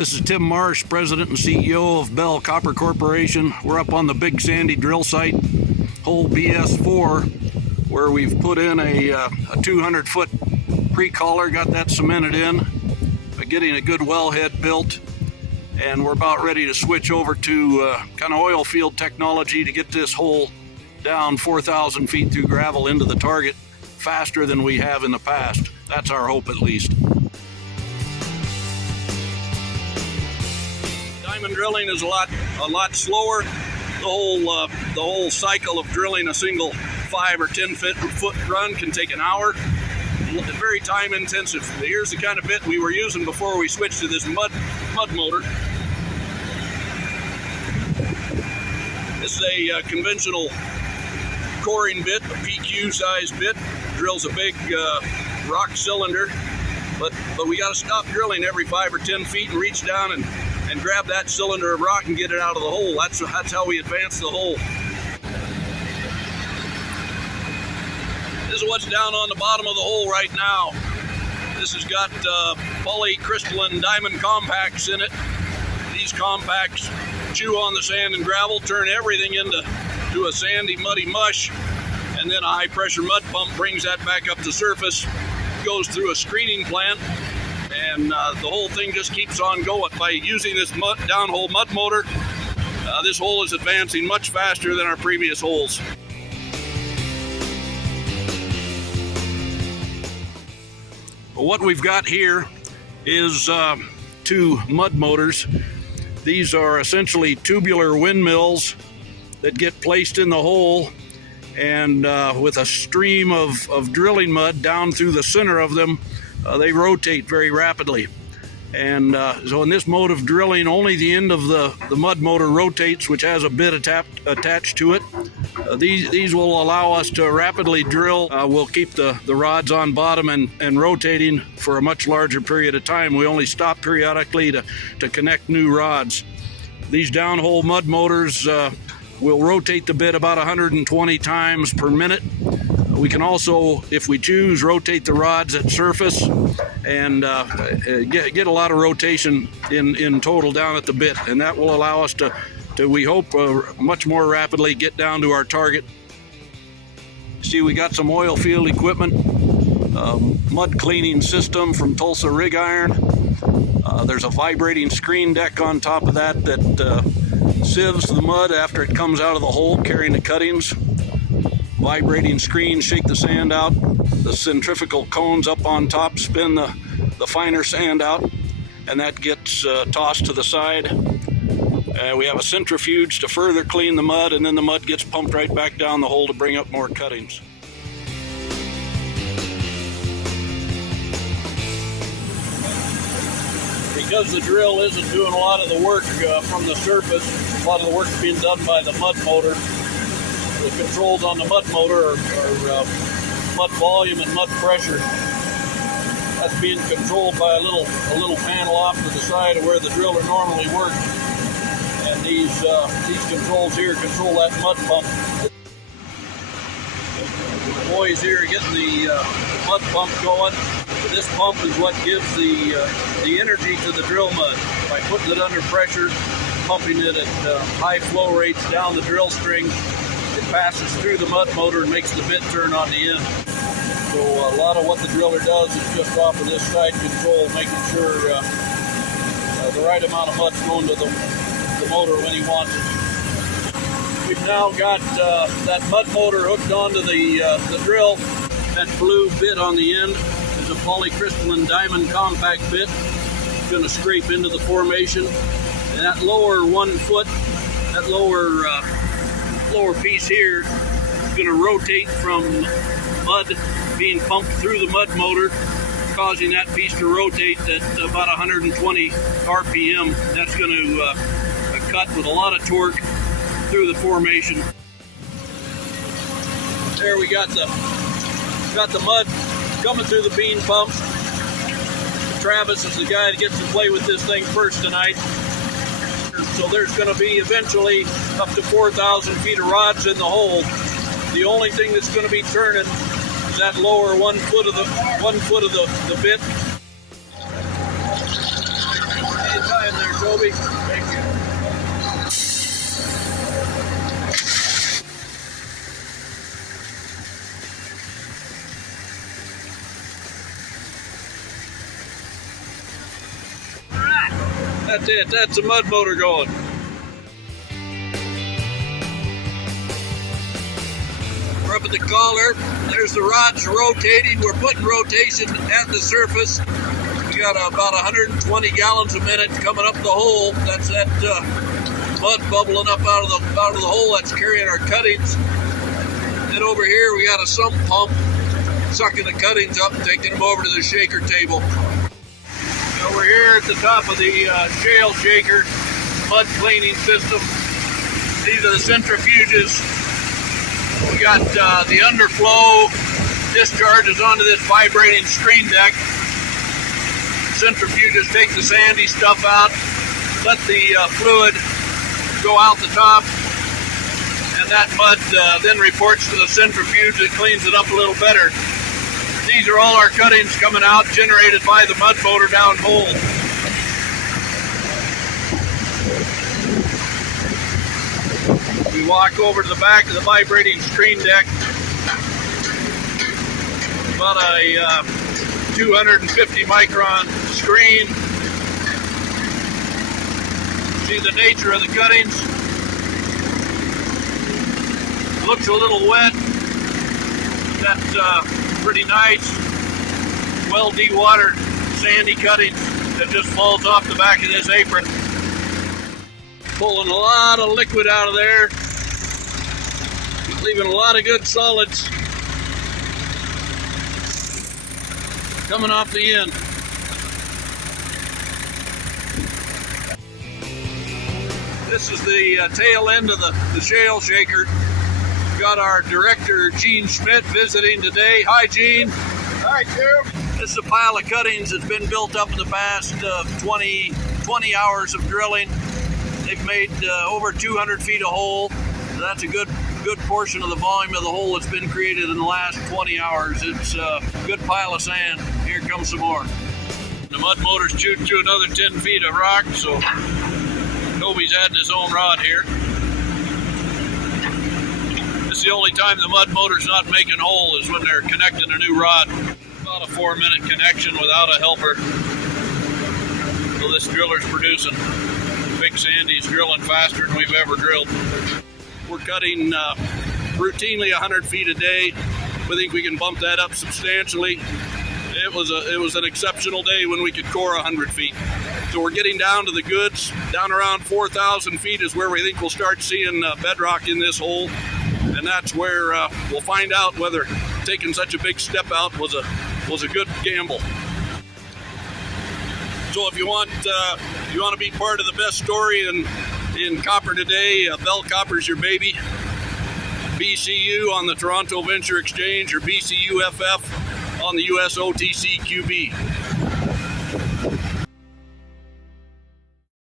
This is Tim Marsh, President and CEO of Bell Copper Corporation. We're up on the Big Sandy drill site, hole BS-4, where we've put in a 200-foot pre-collar, got that cemented in, getting a good wellhead built, and we're about ready to switch over to kind of oil field technology to get this hole down 4,000 feet through gravel into the target faster than we have in the past. That's our hope, at least. Diamond drilling is a lot slower. The whole cycle of drilling a single 5 or 10 foot run can take an hour. It's very time intensive. Here's the kind of bit we were using before we switched to this mud motor. This is a conventional coring bit, a PQ size bit. Drills a big rock cylinder, but we got to stop drilling every 5 or 10 feet and reach down and grab that cylinder of rock and get it out of the hole. That's how we advance the hole. This is what's down on the bottom of the hole right now. This has got polycrystalline diamond compacts in it. These compacts chew on the sand and gravel, turn everything into a sandy, muddy mush, and then a high pressure mud pump brings that back up to surface, goes through a screening plant, and the whole thing just keeps on going. By using this downhole mud motor, this hole is advancing much faster than our previous holes. Well, what we've got here is 2 mud motors. These are essentially tubular windmills that get placed in the hole, and with a stream of drilling mud down through the center of them, they rotate very rapidly. And so in this mode of drilling, only the end of the mud motor rotates, which has a bit attached to it. These will allow us to rapidly drill. We'll keep the rods on bottom and rotating for a much larger period of time. We only stop periodically to connect new rods. These downhole mud motors will rotate the bit about 120 times per minute. We can also, if we choose, rotate the rods at surface and get a lot of rotation in total down at the bit, and that will allow us to we hope, much more rapidly get down to our target. See, we got some oil field equipment, mud cleaning system from Tulsa Rig Iron. There's a vibrating screen deck on top of that sieves the mud after it comes out of the hole, carrying the cuttings. Vibrating screens shake the sand out. The centrifugal cones up on top spin the finer sand out, and that gets tossed to the side. We have a centrifuge to further clean the mud, and then the mud gets pumped right back down the hole to bring up more cuttings. Because the drill isn't doing a lot of the work from the surface, a lot of the work's being done by the mud motor. The controls on the mud motor are mud volume and mud pressure. That's being controlled by a little panel off to the side of where the driller normally works. And these controls here control that mud pump. The boys here are getting the mud pump going. This pump is what gives the energy to the drill mud. By putting it under pressure, pumping it at high flow rates down the drill string, it passes through the mud motor and makes the bit turn on the end. So a lot of what the driller does is just off of this side control, making sure the right amount of mud's going to the motor when he wants it. We've now got that mud motor hooked onto the drill. That blue bit on the end is a polycrystalline diamond compact bit. It's going to scrape into the formation. And that lower 1 foot, that lower piece here is going to rotate from mud being pumped through the mud motor, causing that piece to rotate at about 120 RPM. That's going to cut with a lot of torque through the formation. There we got the mud coming through the bean pumps. Travis is the guy that gets to play with this thing first tonight. So there's going to be eventually up to 4,000 feet of rods in the hole. The only thing that's going to be turning is that lower 1 foot of the bit. Anytime Toby. Thank you. That's it. That's the mud motor going. We're up at the collar. There's the rods rotating. We're putting rotation at the surface. We got about 120 gallons a minute coming up the hole. That's that mud bubbling up out of the hole that's carrying our cuttings. And over here we got a sump pump sucking the cuttings up and taking them over to the shaker table. Over here at the top of the shale shaker mud cleaning system, these are the centrifuges. We got the underflow discharges onto this vibrating screen deck. Centrifuges take the sandy stuff out, let the fluid go out the top, and that mud then reports to the centrifuge that cleans it up a little better. These are all our cuttings coming out, generated by the mud motor downhole. We walk over to the back of the vibrating screen deck. About a 250 micron screen. See the nature of the cuttings. Looks a little wet. That's pretty nice, well de-watered sandy cuttings that just falls off the back of this apron. Pulling a lot of liquid out of there, leaving a lot of good solids coming off the end. This is the tail end of the shale shaker. Got our director, Gene Schmidt, visiting today. Hi, Gene. Hi, Tim. This is a pile of cuttings that's been built up in the past 20 hours of drilling. They've made over 200 feet of hole. So that's a good portion of the volume of the hole that's been created in the last 20 hours. It's a good pile of sand. Here comes some more. The mud motor's chewed through another 10 feet of rock, so Toby's adding his own rod here. This is the only time the mud motor's not making hole is when they're connecting a new rod. About a 4-minute connection without a helper. So this driller's producing. Big Sandy's drilling faster than we've ever drilled. We're cutting routinely 100 feet a day. We think we can bump that up substantially. It was an exceptional day when we could core 100 feet. So we're getting down to the goods. Down around 4,000 feet is where we think we'll start seeing bedrock in this hole. And that's where we'll find out whether taking such a big step out was a good gamble. So if you want to be part of the best story in copper today, Bell Copper's your baby. BCU on the Toronto Venture Exchange or BCUFF on the US OTC QB.